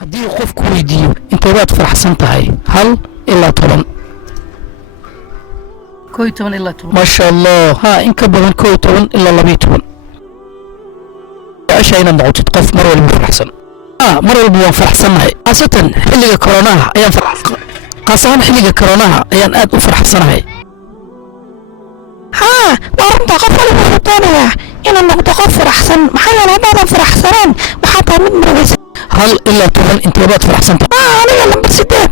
haddii qof ku weydiiyo inteebaad faraxsan tahay hal ilaa 10 11 ilaa 10 ما شاء الله ها إن كبرن كويتون إلا لبيتون عشان نعطيك قف مرة المفرحسن مرة المفرحسن هاي خاصة حلقة كورونا أيام فرح خاصة حلقة كورونا أيام آد فرحسن هاي ها وأنت قفل الثانية إن النقطة قفل أحسن محل هذا فرحسن وحتى من مرة هل إلا طبعا انتباهات فرحسن أنا لما سداد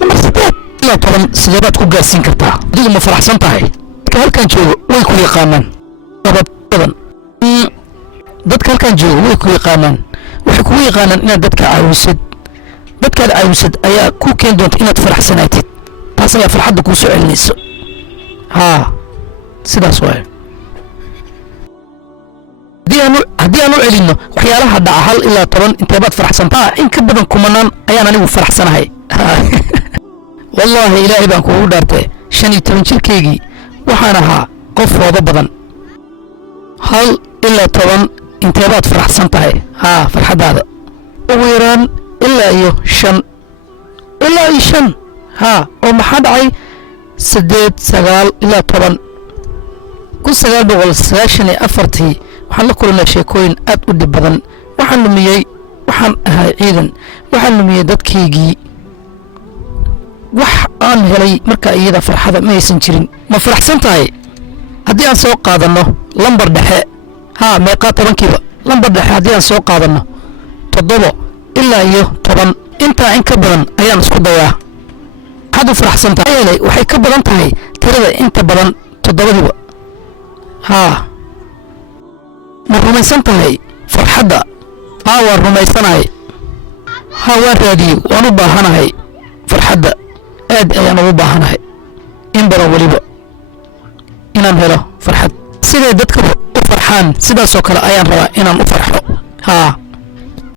لما سداد إلا طبعا سجابات كو قاسين كرتا دي ما فرحسن تاهي هل كان جوغ ويكو يقامان طبعا dadka halkan jooga way ku yaqaanaan waxay ku yaqaanaan inaad dadka caawisid ayaa ku keen doonta inaad faraxsanaatid taas ayaa farxadda kuu soo celinayso sidaas waaye haddii aan u celinno waxyaalaha dhaca hal ilaa 10 inteebaad faraxsantaa in ka badan kumanaan ayaan anigu faraxsanahay wallaahi ilaahay baan kuugu dhaartay 15 jirkaygii waxaan ahaa qof roodo badan hal ilaa 10 inteebaad faraxsan tahay farxadaada ugu yaraan ilaa iyo 5 oo maxaa dhacay 8 9 ilaa 10 1994 waxaan la kulannay sheekooyin aad u dhib badan waxaan ahay ciidan waxaan lumiyey dadkaygii wax aan helay markaa iyada farxada ma aysan jirin ma faraxsan tahay haddii aan soo qaadanno lambar dhexe meeqaa 10kiiba lambar dhexe haddii aan soo qaadanno 7 ilaa iyo 10 intaa in ka badan ayaan isku dayaa waxaad u faraxsan tahay yeelay waxay ka badan tahay tirada inta badan 7diiba ma rumaysan tahay farxadda waan rumaysanahay waan raadiyey waan u baahanahay farxadda aad ayaan ugu baahanahay in badan weliba inaan helo farxad siday dadka u farxaan sidaasoo kale ayaan rabaa inaan u farxo